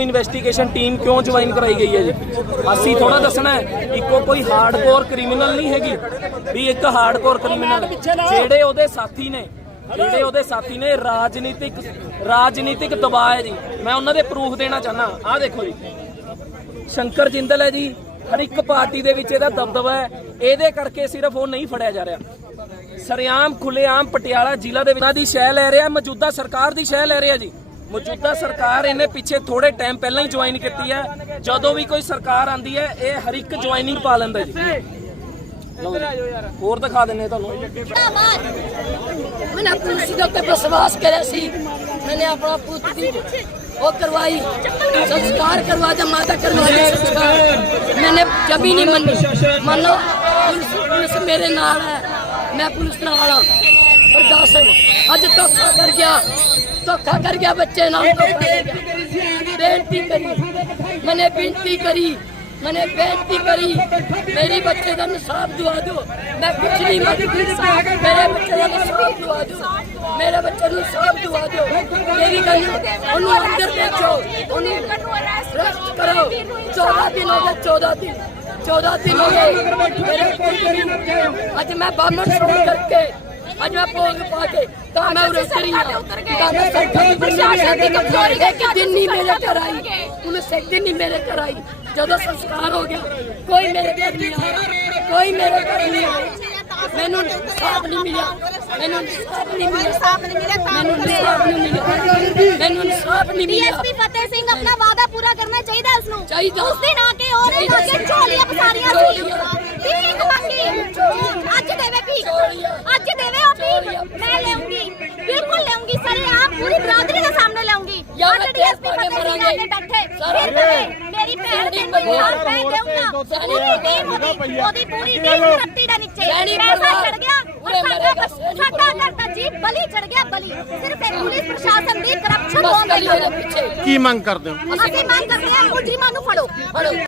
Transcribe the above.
Investigation team ਕਿਉਂ join ਕਰਾਈ ਗਈ ਹੈ ਜੀ? ਅਸੀਂ ਥੋੜਾ ਦੱਸਣਾ ਹੈ, ਇੱਕੋ ਕੋਈ ਹਾਰਡਕੋਰ ਕ੍ਰਿਮੀਨਲ ਨਹੀਂ ਹੈਗੀ, ਵੀ ਇੱਕ ਹਾਰਡਕੋਰ ਕ੍ਰਿਮੀਨਲ ਜਿਹੜੇ ਉਹਦੇ ਸਾਥੀ ਨੇ, ਜਿਹੜੇ ਉਹਦੇ ਸਾਥੀ ਨੇ, ਰਾਜਨੀਤਿਕ ਰਾਜਨੀਤਿਕ ਦਬਾਅ ਹੈ ਜੀ। ਮੈਂ ਉਹਨਾਂ ਦੇ ਪ੍ਰੂਫ ਦੇਣਾ ਚਾਹਨਾ ਆਹ ਦੇਖੋ ਜੀ। ਸ਼ੰਕਰ ਜਿੰਦਲ ਹੈ ਜੀ, ਹਰ ਇੱਕ ਪਾਰਟੀ ਦੇ ਵਿੱਚ ਇਹਦਾ ਦਬਦਬਾ ਹੈ। ਇਹਦੇ ਕਰਕੇ ਸਿਰਫ ਉਹ ਨਹੀਂ ਫੜਿਆ ਜਾ ਰਿਹਾ। ਸਰਿਆਮ ਖੁੱਲੇਆਮ ਪਟਿਆਲਾ ਜ਼ਿਲ੍ਹਾ ਦੇ ਵਿੱਚ ਦੀ ਸ਼ਹਿ ਲੈ ਰਿਹਾ, ਮੌਜੂਦਾ ਸਰਕਾਰ ਦੀ ਸ਼ਹਿ ਲੈ ਰਿਹਾ ਜੀ। ਮੌਜੂਦਾ ਸਰਕਾਰ ਇਹਨੇ ਪਿੱਛੇ ਥੋੜੇ ਟਾਈਮ ਪਹਿਲਾਂ ਹੀ ਜੁਆਇਨ ਕੀਤੀ ਹੈ ਜਦੋਂ ਵੀ ਕੋਈ ਸਰਕਾਰ ਆਂਦੀ ਹੈ ਇਹ ਹਰ ਇੱਕ ਜੁਆਇਨਿੰਗ ਪਾ ਲੈਂਦਾ ਜੀ ਲਓ ਜੀ। ਹੋਰ ਦਿਖਾ ਦਿੰਨੇ ਤੁਹਾਨੂੰ मैंने पुलिस के ऊपर विश्वास करे सी मैंने अपना पुत्र की वो करवाई संस्कार करवा दिया माता करवा दिया संस्कार मैंने कभी नहीं मनी मानो पुलिस पुलिस मेरे नाल है मैं पुलिस नाल हाँ ਅਰਦਾਸ ਸਿੰਘ ਅੱਜ ਧੋਖਾ ਕਰ ਗਿਆ। ਧੋਖਾ ਕਰ ਗਿਆ ਬੱਚੇ ਨਾਲ ਬੇਨਤੀ ਕਰੀ ਮੈਨੇ ਬੇਨਤੀ ਕਰੀ। ਮੈਨੇ ਬੇਨਤੀ ਕਰੀ। ਮੇਰੀ ਬੱਚੇ ਦਾ ਨਸਾਬ ਦਵਾ ਦਿਓ। ਮੈਂ ਕੁਛ ਨਹੀਂ ਮੰਗਦੀ ਮੇਰੇ ਬੱਚੇ ਦਾ ਨਸਾਬ ਦਵਾ ਦਿਓ। ਮੇਰੇ ਬੱਚੇ ਨੂੰ ਨਸਾਬ ਦਵਾ ਦਿਓ। ਮੇਰੀ ਗੱਲ ਉਹਨੂੰ ਅੰਦਰ ਭੇਜੋ। ਉਹਨੂੰ ਰੈਸਟ ਕਰੋ। 14 ਦਿਨ ਹੋ ਗਏ 14 ਦਿਨ। 14 ਦਿਨ ਹੋ ਗਏ। ਮੇਰੇ ਕੋਲ ਅੱਜ ਮੈਂ ਬਾਹਰ ਛੋੜ ਕਰਕੇ ਅੱਜ ਮੈਂ ਭੋਗ ਪਾ ਕੇ ਤਾਂ ਮੈਂ ਉਰੇ ਉਤਰੀ ਹਾਂ। ਤਾਂ ਮੈਂ ਸਰਕਾਰ ਦੀ ਪ੍ਰਸ਼ਾਸਨ ਦੀ ਕਮਜ਼ੋਰੀ ਦੇ ਕਿ ਦਿਨ ਨਹੀਂ ਮੇਰੇ ਘਰ ਆਈ ਪੁਲਿਸ ਇੱਕ ਦਿਨ ਨਹੀਂ ਮੇਰੇ ਘਰ ਆਈ ਜਦੋਂ ਸੰਸਕਾਰ ਹੋ ਗਿਆ ਕੋਈ ਮੇਰੇ ਘਰ ਨਹੀਂ ਆਇਆ ਕੋਈ ਮੇਰੇ ਘਰ ਨਹੀਂ ਆਇਆ। ਮੈਨੂੰ ਇਨਸਾਫ ਨਹੀਂ ਮਿਲਿਆ ਮੈਨੂੰ ਇਨਸਾਫ ਨਹੀਂ ਮਿਲਿਆ ਇਨਸਾਫ ਨਹੀਂ ਮਿਲਿਆ ਮੈਨੂੰ ਇਨਸਾਫ ਨਹੀਂ ਮਿਲਿਆ ਮੈਨੂੰ ਇਨਸਾਫ ਨਹੀਂ ਮਿਲਿਆ। ਡੀਐਸਪੀ ਫਤਿਹ ਸਿੰਘ ਆਪਣਾ ਵਾਅਦਾ ਪੂਰਾ ਕਰਨਾ ਚਾਹੀਦਾ ਉਸ ਨੂੰ ਚਾਹੀਦਾ। ਉਸ ਦਿਨ ਆ ਕੇ ਉਹਨੇ ਚਾਹੀਦਾ। ਆ ਕੇ ਝੋਲੀਆਂ ਪਸਾਰੀਆਂ ਸੀ ਭੀਖ ਮੰਗੀ ਅੱਜ ਦੇਵੇ ਭੀਖ ਅੱਜ ਦੇਵੇ ਕੇ ਉਹਦੀ ਦਾ ਨੀਚੇ। ਸਾਡਾ ਘਰ ਦਾ ਜੀ ਬਲੀ ਚੜ ਗਿਆ ਬਲੀ। ਸਿਰਫ ਪੁਲਿਸ ਪ੍ਰਸ਼ਾਸਨ ਦੀ ਕਰਪਸ਼ਨ ਹੋਣ ਦੀ ਪਿੱਛੇ। ਮੰਗ ਕਰਦੇ ਹੋ? ਅਸੀਂ ਮੰਗ ਕਰਦੇ ਹਾਂ ਮੁਜਰਮਾਂ ਨੂੰ ਫੜੋ। ਫੜੋ।